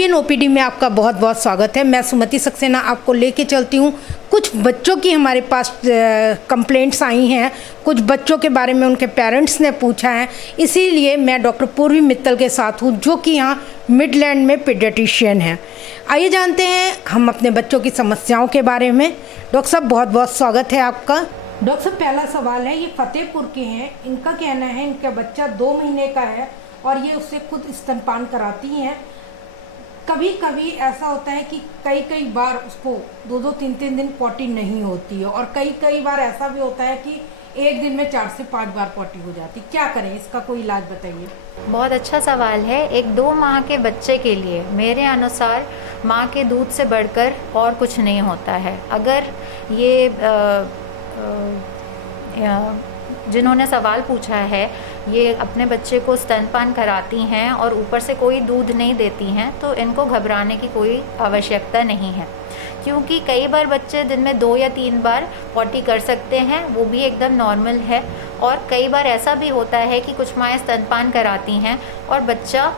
IBN OPD में आपका बहुत बहुत स्वागत है। मैं सुमति सक्सेना आपको लेके चलती हूँ। कुछ बच्चों की हमारे पास कंप्लेंट्स आई हैं, कुछ बच्चों के बारे में उनके पेरेंट्स ने पूछा है, इसीलिए मैं डॉक्टर पूर्वी मित्तल के साथ हूँ जो कि यहाँ मिडलैंड में पीडियाट्रिशियन हैं। आइए जानते हैं हम अपने बच्चों की समस्याओं के बारे में। डॉक्टर साहब बहुत बहुत स्वागत है आपका। डॉक्टर साहब पहला सवाल है, ये फतेहपुर के हैं, इनका कहना है इनका बच्चा 2 महीने का है और ये उससे खुद स्तनपान कराती हैं। कभी कभी ऐसा होता है कि कई बार उसको 2 3 दिन पॉटी नहीं होती है और कई बार ऐसा भी होता है कि एक दिन में 4 से 5 बार पॉटी हो जाती। क्या करें, इसका कोई इलाज बताइए। बहुत अच्छा सवाल है। एक 2 माह के बच्चे के लिए मेरे अनुसार माँ के दूध से बढ़कर और कुछ नहीं होता है। अगर ये जिन्होंने सवाल पूछा है ये अपने बच्चे को स्तनपान कराती हैं और ऊपर से कोई दूध नहीं देती हैं, तो इनको घबराने की कोई आवश्यकता नहीं है, क्योंकि कई बार बच्चे दिन में 2 या 3 बार पॉटी कर सकते हैं, वो भी एकदम नॉर्मल है। और कई बार ऐसा भी होता है कि कुछ माएँ स्तनपान कराती हैं और बच्चा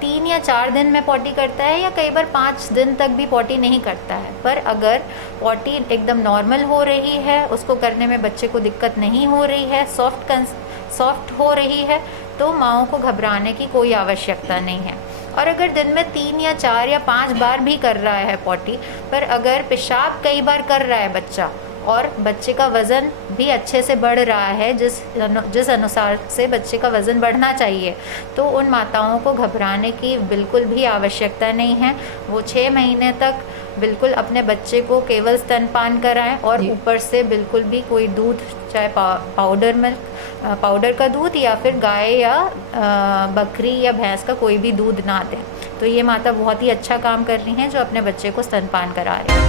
3 या 4 दिन में पॉटी करता है या कई बार 5 दिन तक भी पॉटी नहीं करता है। पर अगर पॉटी एकदम नॉर्मल हो रही है, उसको करने में बच्चे को दिक्कत नहीं हो रही है, सॉफ्ट हो रही है, तो माँओं को घबराने की कोई आवश्यकता नहीं है। और अगर दिन में 3 या 4 या 5 बार भी कर रहा है पॉटी, पर अगर पेशाब कई बार कर रहा है बच्चा और बच्चे का वज़न भी अच्छे से बढ़ रहा है, जिस अनुसार से बच्चे का वज़न बढ़ना चाहिए, तो उन माताओं को घबराने की बिल्कुल भी आवश्यकता नहीं है। वो 6 महीने तक बिल्कुल अपने बच्चे को केवल स्तनपान कराएं और ऊपर से बिल्कुल भी कोई दूध, चाहे पाउडर का दूध या फिर गाय या बकरी या भैंस का कोई भी दूध ना दें। तो ये माता बहुत ही अच्छा काम कर रही हैं जो अपने बच्चे को स्तनपान करा रही हैं।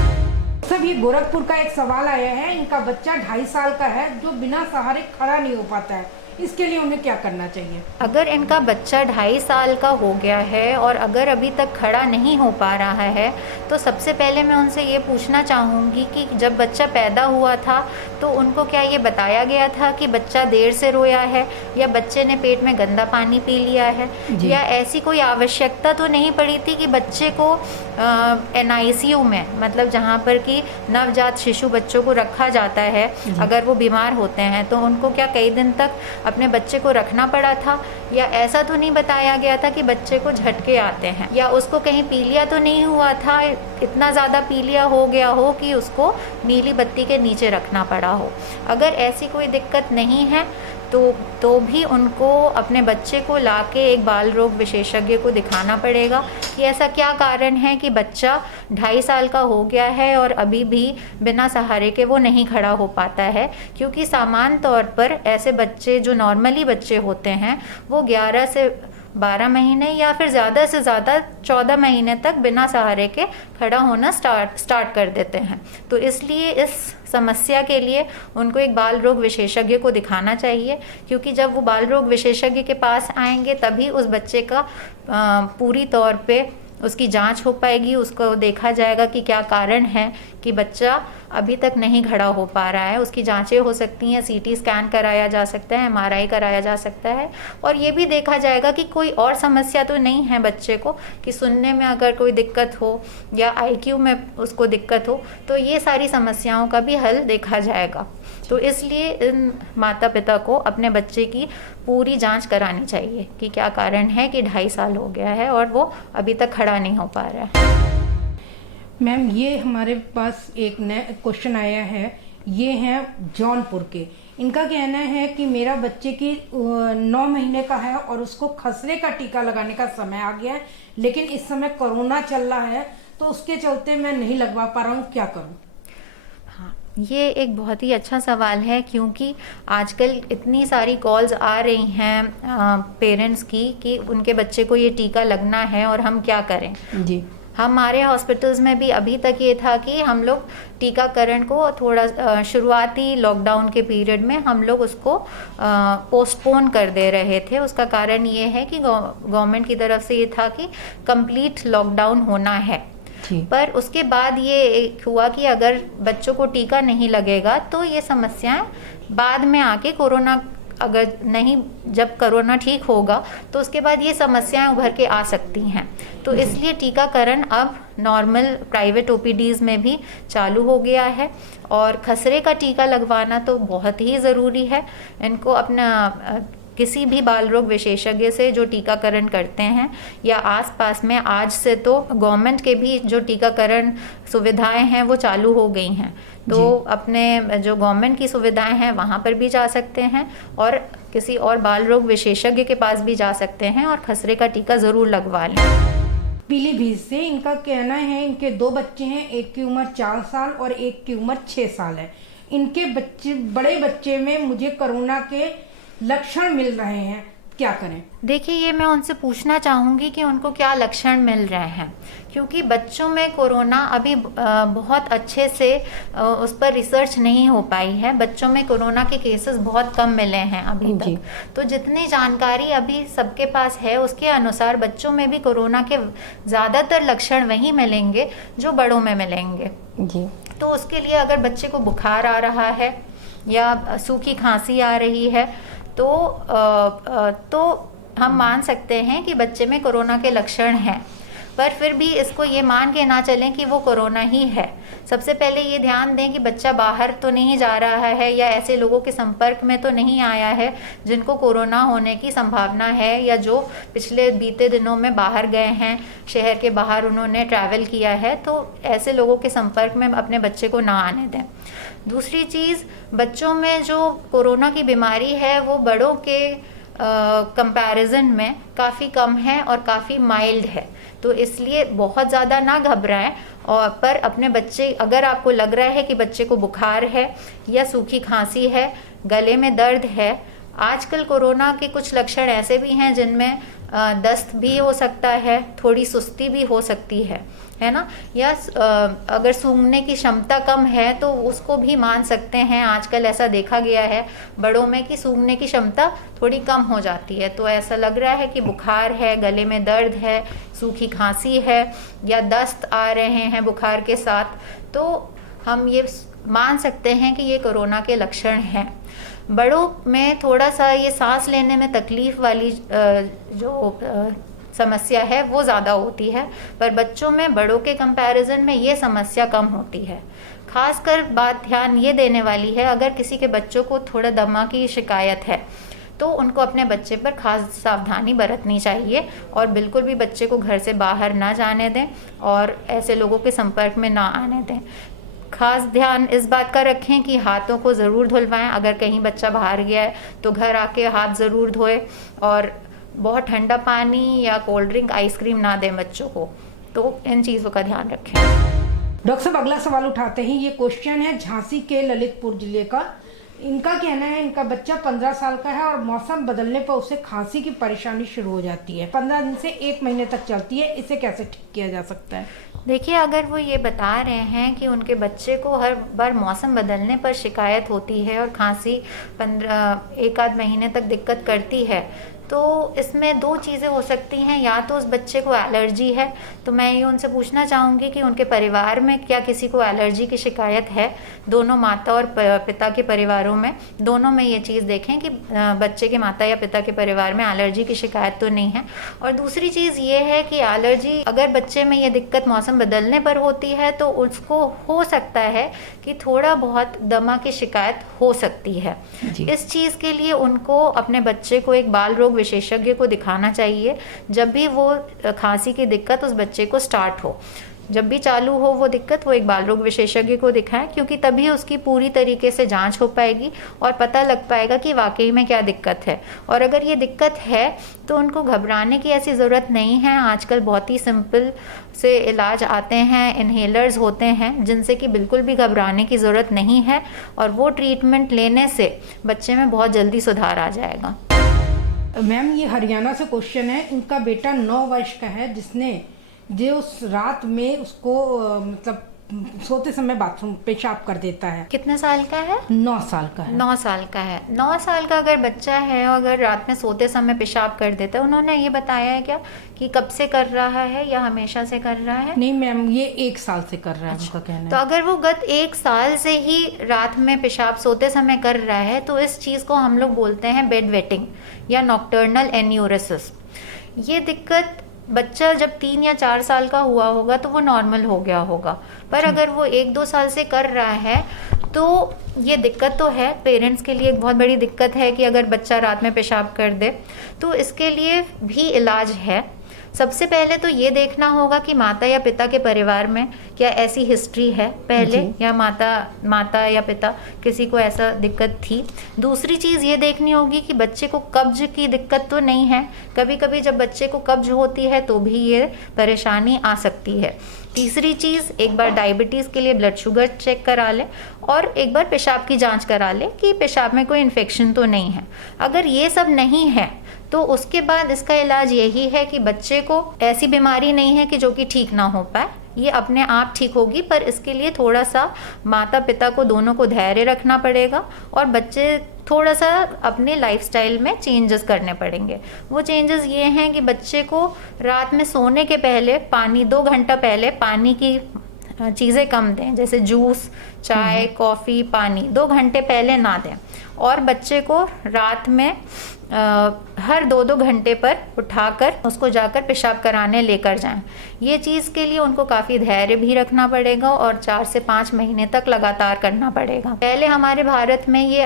सब ये गोरखपुर का एक सवाल आया है, इनका बच्चा 2.5 साल का है जो बिना सहारे खड़ा नहीं हो पाता है, इसके लिए उन्हें क्या करना चाहिए। अगर इनका बच्चा 2.5 साल का हो गया है और अगर अभी तक खड़ा नहीं हो पा रहा है, तो सबसे पहले मैं उनसे ये पूछना चाहूँगी कि जब बच्चा पैदा हुआ था तो उनको क्या ये बताया गया था कि बच्चा देर से रोया है या बच्चे ने पेट में गंदा पानी पी लिया है, या ऐसी कोई आवश्यकता तो नहीं पड़ी थी कि बच्चे को NICU में, मतलब जहाँ पर कि नवजात शिशु बच्चों को रखा जाता है, अगर वो बीमार होते हैं तो उनको क्या कई दिन तक अपने बच्चे को रखना पड़ा था, या ऐसा तो नहीं बताया गया था कि बच्चे को झटके आते हैं, या उसको कहीं पीलिया तो नहीं हुआ था, इतना ज़्यादा पीलिया हो गया हो कि उसको नीली बत्ती के नीचे रखना पड़ा हो। अगर ऐसी कोई दिक्कत नहीं है तो भी उनको अपने बच्चे को लाके एक बाल रोग विशेषज्ञ को दिखाना पड़ेगा कि ऐसा क्या कारण है कि बच्चा 2.5 साल का हो गया है और अभी भी बिना सहारे के वो नहीं खड़ा हो पाता है। क्योंकि सामान्य तौर पर ऐसे बच्चे जो नॉर्मली बच्चे होते हैं वो 11 से 12 महीने या फिर ज़्यादा से ज़्यादा 14 महीने तक बिना सहारे के खड़ा होना स्टार्ट कर देते हैं। तो इसलिए इस समस्या के लिए उनको एक बाल रोग विशेषज्ञ को दिखाना चाहिए, क्योंकि जब वो बाल रोग विशेषज्ञ के पास आएंगे तभी उस बच्चे का पूरी तौर पे उसकी जांच हो पाएगी, उसको देखा जाएगा कि क्या कारण है कि बच्चा अभी तक नहीं खड़ा हो पा रहा है। उसकी जांचें हो सकती हैं, CT स्कैन कराया जा सकता है, MRI कराया जा सकता है, और ये भी देखा जाएगा कि कोई और समस्या तो नहीं है बच्चे को, कि सुनने में अगर कोई दिक्कत हो या IQ में उसको दिक्कत हो, तो ये सारी समस्याओं का भी हल देखा जाएगा। तो इसलिए इन माता पिता को अपने बच्चे की पूरी जांच करानी चाहिए कि क्या कारण है कि 2.5 साल हो गया है और वो अभी तक खड़ा नहीं हो पा रहा है। मैम, ये हमारे पास एक नया क्वेश्चन आया है, ये हैं जौनपुर के। इनका कहना है कि मेरा बच्चे की 9 महीने का है और उसको खसरे का टीका लगाने का समय आ गया है, लेकिन इस समय कोरोना चल रहा है तो उसके चलते मैं नहीं लगवा पा रहा हूँ, क्या करूँ। ये एक बहुत ही अच्छा सवाल है, क्योंकि आजकल इतनी सारी कॉल्स आ रही हैं पेरेंट्स की कि उनके बच्चे को ये टीका लगना है और हम क्या करें। जी, हमारे हॉस्पिटल्स में भी अभी तक ये था कि हम लोग टीकाकरण को थोड़ा शुरुआती लॉकडाउन के पीरियड में हम लोग उसको पोस्टपोन कर दे रहे थे। उसका कारण ये है कि गवर्नमेंट की तरफ से ये था कि कंप्लीट लॉकडाउन होना है, पर उसके बाद ये हुआ कि अगर बच्चों को टीका नहीं लगेगा तो ये समस्याएं बाद में आके कोरोना अगर नहीं, जब कोरोना ठीक होगा तो उसके बाद ये समस्याएं उभर के आ सकती हैं। तो इसलिए टीकाकरण अब नॉर्मल प्राइवेट ओपीडीज़ में भी चालू हो गया है। और खसरे का टीका लगवाना तो बहुत ही ज़रूरी है। इनको अपना किसी भी बाल रोग विशेषज्ञ से जो टीकाकरण करते हैं या आसपास में, आज से तो गवर्नमेंट के भी जो टीकाकरण सुविधाएं हैं वो चालू हो गई हैं, तो अपने जो गवर्नमेंट की सुविधाएं हैं वहाँ पर भी जा सकते हैं और किसी और बाल रोग विशेषज्ञ के पास भी जा सकते हैं और खसरे का टीका ज़रूर लगवा लें। पीलीभीत से इनका कहना है, इनके 2 बच्चे हैं, एक की उम्र 4 साल और एक की उम्र 6 साल है। इनके बड़े बच्चे में मुझे कोरोना के लक्षण मिल रहे हैं, क्या करें? देखिए, ये मैं उनसे पूछना चाहूँगी कि उनको क्या लक्षण मिल रहे हैं, क्योंकि बच्चों में कोरोना अभी बहुत अच्छे से उस पर रिसर्च नहीं हो पाई है। बच्चों में कोरोना के केसेस बहुत कम मिले हैं अभी तक। तो जितनी जानकारी अभी सबके पास है उसके अनुसार बच्चों में भी कोरोना के ज़्यादातर लक्षण वही मिलेंगे जो बड़ों में मिलेंगे जी। तो उसके लिए अगर बच्चे को बुखार आ रहा है या सूखी खांसी आ रही है तो हम मान सकते हैं कि बच्चे में कोरोना के लक्षण हैं, पर फिर भी इसको ये मान के ना चलें कि वो कोरोना ही है। सबसे पहले ये ध्यान दें कि बच्चा बाहर तो नहीं जा रहा है या ऐसे लोगों के संपर्क में तो नहीं आया है जिनको कोरोना होने की संभावना है या जो पिछले बीते दिनों में बाहर गए हैं, शहर के बाहर उन्होंने ट्रैवल किया है, तो ऐसे लोगों के संपर्क में अपने बच्चे को ना आने दें। दूसरी चीज़, बच्चों में जो कोरोना की बीमारी है वो बड़ों के कंपैरिजन में काफ़ी कम है और काफ़ी माइल्ड है, तो इसलिए बहुत ज़्यादा ना घबराएं। और पर अपने बच्चे, अगर आपको लग रहा है कि बच्चे को बुखार है या सूखी खांसी है, गले में दर्द है, आजकल कोरोना के कुछ लक्षण ऐसे भी हैं जिनमें दस्त भी हो सकता है, थोड़ी सुस्ती भी हो सकती है ना, या अगर सूंघने की क्षमता कम है तो उसको भी मान सकते हैं। आजकल ऐसा देखा गया है बड़ों में कि सूंघने की क्षमता थोड़ी कम हो जाती है, तो ऐसा लग रहा है कि बुखार है, गले में दर्द है, सूखी खांसी है या दस्त आ रहे हैं बुखार के साथ, तो हम ये मान सकते हैं कि ये कोरोना के लक्षण हैं। बड़ों में थोड़ा सा ये सांस लेने में तकलीफ़ वाली जो समस्या है वो ज़्यादा होती है, पर बच्चों में बड़ों के कंपैरिजन में ये समस्या कम होती है। खासकर बात ध्यान ये देने वाली है, अगर किसी के बच्चों को थोड़ा दमा की शिकायत है तो उनको अपने बच्चे पर खास सावधानी बरतनी चाहिए और बिल्कुल भी बच्चे को घर से बाहर ना जाने दें और ऐसे लोगों के संपर्क में ना आने दें। खास ध्यान इस बात का रखें कि हाथों को ज़रूर धुलवाएं। अगर कहीं बच्चा बाहर गया है तो घर आके हाथ ज़रूर धोए और बहुत ठंडा पानी या कोल्ड ड्रिंक, आइसक्रीम ना दें बच्चों को। तो इन चीज़ों का ध्यान रखें। डॉक्टर साहब, अगला सवाल उठाते हैं। ये क्वेश्चन है झांसी के ललितपुर जिले का। इनका कहना है इनका बच्चा 15 साल का है और मौसम बदलने पर उसे खांसी की परेशानी शुरू हो जाती है, 15 दिन से 1 महीने तक चलती है। इसे कैसे ठीक किया जा सकता है? देखिए, अगर वो ये बता रहे हैं कि उनके बच्चे को हर बार मौसम बदलने पर शिकायत होती है और खांसी 1 आध महीने तक दिक्कत करती है, तो इसमें 2 चीज़ें हो सकती हैं। या तो उस बच्चे को एलर्जी है, तो मैं ये उनसे पूछना चाहूँगी कि उनके परिवार में क्या किसी को एलर्जी की शिकायत है। दोनों माता और पिता के परिवारों में, दोनों में ये चीज़ देखें कि बच्चे के माता या पिता के परिवार में एलर्जी की शिकायत तो नहीं है। और दूसरी चीज़ ये है कि एलर्जी अगर बच्चे में ये दिक्कत मौसम बदलने पर होती है तो उसको हो सकता है कि थोड़ा बहुत दमा की शिकायत हो सकती है। इस चीज़ के लिए उनको अपने बच्चे को एक बाल रोग विशेषज्ञ को दिखाना चाहिए। जब भी वो खांसी की दिक्कत उस बच्चे को स्टार्ट हो, जब भी चालू हो वो दिक्कत, वो एक बाल रोग विशेषज्ञ को दिखाएं, क्योंकि तभी उसकी पूरी तरीके से जांच हो पाएगी और पता लग पाएगा कि वाकई में क्या दिक्कत है। और अगर ये दिक्कत है तो उनको घबराने की ऐसी ज़रूरत नहीं है। आजकल बहुत ही सिंपल से इलाज आते हैं, इन्हेलर्स होते हैं जिनसे कि बिल्कुल भी घबराने की ज़रूरत नहीं है और वो ट्रीटमेंट लेने से बच्चे में बहुत जल्दी सुधार आ जाएगा। मैम, ये हरियाणा से क्वेश्चन है। इनका बेटा 9 वर्ष का है जिसने जो उस रात में उसको मतलब सोते समय बाथरूम पेशाब कर देता है। कितने साल का है? 9 साल का है। 9 साल का है। 9 साल का अगर बच्चा है और अगर रात में सोते समय पेशाब कर देता है, उन्होंने ये बताया है क्या कि कब से कर रहा है या हमेशा से कर रहा है? नहीं मैम, ये 1 साल से कर रहा है, उनका कहना तो है। अगर वो गत 1 साल से ही रात में पेशाब सोते समय कर रहा है तो इस चीज़ को हम लोग बोलते हैं बेड वेटिंग या नॉक्टर्नल एन्यूरेसिस। ये दिक्कत बच्चा जब 3 या 4 साल का हुआ होगा तो वो नॉर्मल हो गया होगा, पर अगर वो 1-2 साल से कर रहा है तो ये दिक्कत तो है। पेरेंट्स के लिए एक बहुत बड़ी दिक्कत है कि अगर बच्चा रात में पेशाब कर दे, तो इसके लिए भी इलाज है। सबसे पहले तो ये देखना होगा कि माता या पिता के परिवार में क्या ऐसी हिस्ट्री है पहले, या माता या पिता किसी को ऐसा दिक्कत थी। दूसरी चीज़ ये देखनी होगी कि बच्चे को कब्ज की दिक्कत तो नहीं है। कभी कभी जब बच्चे को कब्ज होती है तो भी ये परेशानी आ सकती है। तीसरी चीज़, एक बार डायबिटीज़ के लिए ब्लड शुगर चेक करा ले और एक बार पेशाब की जांच करा ले कि पेशाब में कोई इन्फेक्शन तो नहीं है। अगर ये सब नहीं है तो उसके बाद इसका इलाज यही है कि बच्चे को ऐसी बीमारी नहीं है कि जो कि ठीक ना हो पाए, ये अपने आप ठीक होगी, पर इसके लिए थोड़ा सा माता पिता को दोनों को धैर्य रखना पड़ेगा और बच्चे थोड़ा सा अपने लाइफस्टाइल में चेंजेस करने पड़ेंगे। वो चेंजेस ये हैं कि बच्चे को रात में सोने के पहले 2 घंटा पहले पानी की चीज़ें कम दें, जैसे जूस, चाय, कॉफ़ी, पानी 2 घंटे पहले ना दें। और बच्चे को रात में हर 2-2 घंटे पर उठाकर उसको जाकर पेशाब कराने लेकर जाएं। ये चीज़ के लिए उनको काफ़ी धैर्य भी रखना पड़ेगा और 4 से 5 महीने तक लगातार करना पड़ेगा। पहले हमारे भारत में ये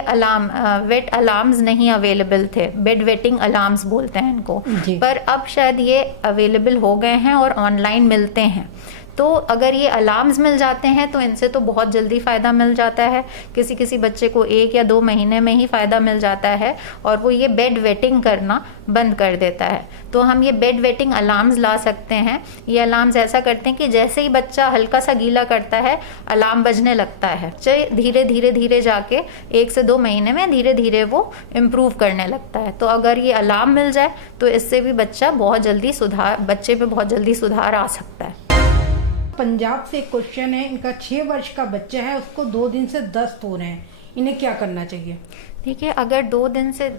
वेट अलार्म्स नहीं अवेलेबल थे, बेड वेटिंग अलार्म्स बोलते हैं इनको, पर अब शायद ये अवेलेबल हो गए हैं और ऑनलाइन मिलते हैं। तो अगर ये अलार्म्स मिल जाते हैं तो इनसे तो बहुत जल्दी फ़ायदा मिल जाता है। किसी किसी बच्चे को 1 या 2 महीने में ही फ़ायदा मिल जाता है और वो ये बेड वेटिंग करना बंद कर देता है। तो हम ये बेड वेटिंग अलार्म्स ला सकते हैं। ये अलार्म्स ऐसा करते हैं कि जैसे ही बच्चा हल्का सा गीला करता है, अलार्म बजने लगता है। धीरे धीरे धीरे जाके 1 से 2 महीने में धीरे धीरे वो इम्प्रूव करने लगता है। तो अगर ये अलार्म मिल जाए तो इससे भी बच्चे पे बहुत जल्दी सुधार आ सकता है। पंजाब से एक क्वेश्चन है, इनका 6 वर्ष का बच्चा है, उसको 2 दिन से दस्त हो रहे हैं, इन्हें क्या करना चाहिए? देखिए, अगर 2 दिन से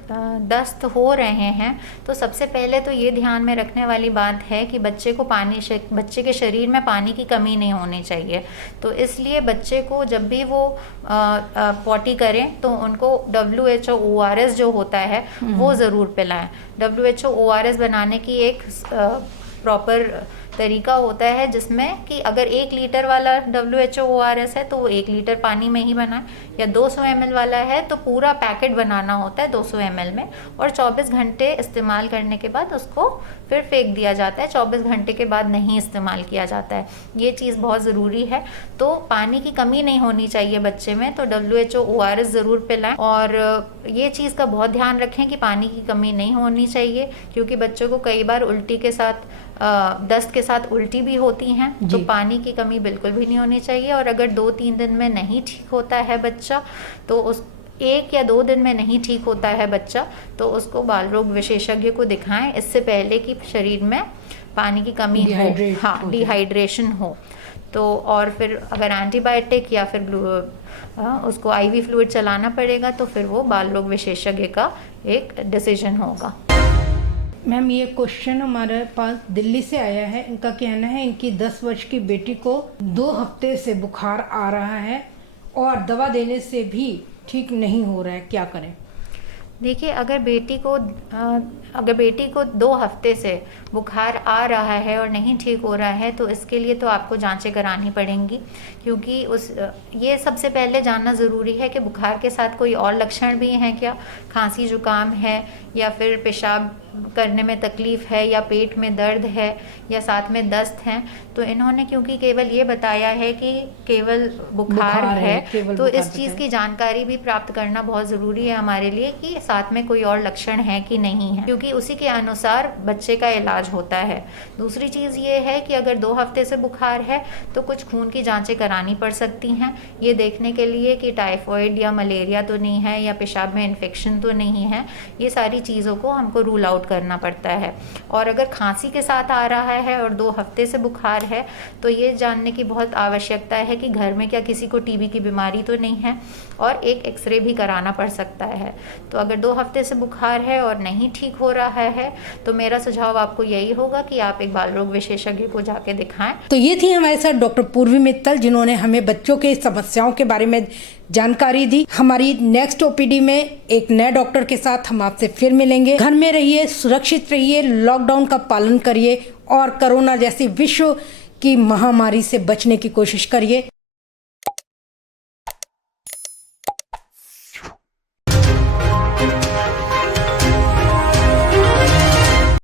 दस्त हो रहे हैं तो सबसे पहले तो ये ध्यान में रखने वाली बात है कि बच्चे के शरीर में पानी की कमी नहीं होनी चाहिए। तो इसलिए बच्चे को जब भी वो पॉटी करें तो उनको WHO ORS जो होता है वो ज़रूर पिलाएं। WHO ORS बनाने की एक प्रॉपर तरीका होता है जिसमें कि अगर 1 लीटर वाला WHO ORS है तो वो 1 लीटर पानी में ही बनाए, या 200 ml वाला है तो पूरा पैकेट बनाना होता है 200 ml में, और 24 घंटे इस्तेमाल करने के बाद उसको फिर फेंक दिया जाता है। 24 घंटे के बाद नहीं इस्तेमाल किया जाता है। ये चीज़ बहुत ज़रूरी है। तो पानी की कमी नहीं होनी चाहिए बच्चे में, तो WHO ORS ज़रूर पिलाएं। और ये चीज़ का बहुत ध्यान रखें कि पानी की कमी नहीं होनी चाहिए, क्योंकि बच्चों को कई बार उल्टी के साथ दस्त के साथ उल्टी भी होती हैं। तो पानी की कमी बिल्कुल भी नहीं होनी चाहिए। और अगर 2-3 दिन में नहीं ठीक होता है बच्चा, तो उस 1 या 2 दिन में नहीं ठीक होता है बच्चा, तो उसको बाल रोग विशेषज्ञ को दिखाएं, इससे पहले कि शरीर में पानी की कमी हो, डिहाइड्रेशन हो। तो और फिर अगर एंटीबायोटिक या फिर उसको IV फ्लूइड चलाना पड़ेगा तो फिर वो बाल रोग विशेषज्ञ का एक डिसीजन होगा। मैम, ये क्वेश्चन हमारे पास दिल्ली से आया है। इनका कहना है इनकी 10 वर्ष की बेटी को 2 हफ्ते से बुखार आ रहा है और दवा देने से भी ठीक नहीं हो रहा है, क्या करें? देखिए, अगर बेटी को 2 हफ्ते से बुखार आ रहा है और नहीं ठीक हो रहा है तो इसके लिए तो आपको जांचें करानी पड़ेंगी, क्योंकि ये सबसे पहले जानना ज़रूरी है कि बुखार के साथ कोई और लक्षण भी हैं क्या, खांसी जुकाम है या फिर पेशाब करने में तकलीफ़ है या पेट में दर्द है या साथ में दस्त हैं। तो इन्होंने क्योंकि केवल ये बताया है कि केवल बुखार है, तो इस चीज़ की जानकारी भी प्राप्त करना बहुत ज़रूरी है हमारे लिए कि साथ में कोई और लक्षण है कि नहीं है, क्योंकि उसी के अनुसार बच्चे का इलाज होता है। दूसरी चीज़ ये है कि अगर 2 हफ्ते से बुखार है तो कुछ खून की जांचें करानी पड़ सकती हैं, ये देखने के लिए कि टाइफॉइड या मलेरिया तो नहीं है या पेशाब में इन्फेक्शन तो नहीं है। ये सारी चीज़ों को हमको रूल आउट बहुत करना पड़ता है। और अगर खांसी के साथ आ रहा है और 2 हफ्ते से बुखार है तो ये जानने की बहुत आवश्यकता है कि घर में क्या किसी को टीबी की बीमारी तो नहीं है, और एक एक्सरे भी कराना पड़ सकता है। तो अगर 2 हफ्ते से बुखार है और नहीं ठीक हो रहा है तो मेरा सुझाव आपको यही होगा कि आप एक बाल रोग विशेषज्ञ को जाके दिखाएं। तो ये थी हमारे साथ डॉक्टर पूर्वी मित्तल, जिन्होंने हमें बच्चों के समस्याओं के बारे में जानकारी दी। हमारी नेक्स्ट ओपीडी में एक नए डॉक्टर के साथ हम आपसे फिर मिलेंगे। घर में रहिए, सुरक्षित रहिए, लॉकडाउन का पालन करिए और कोरोना जैसी विश्व की महामारी से बचने की कोशिश करिए।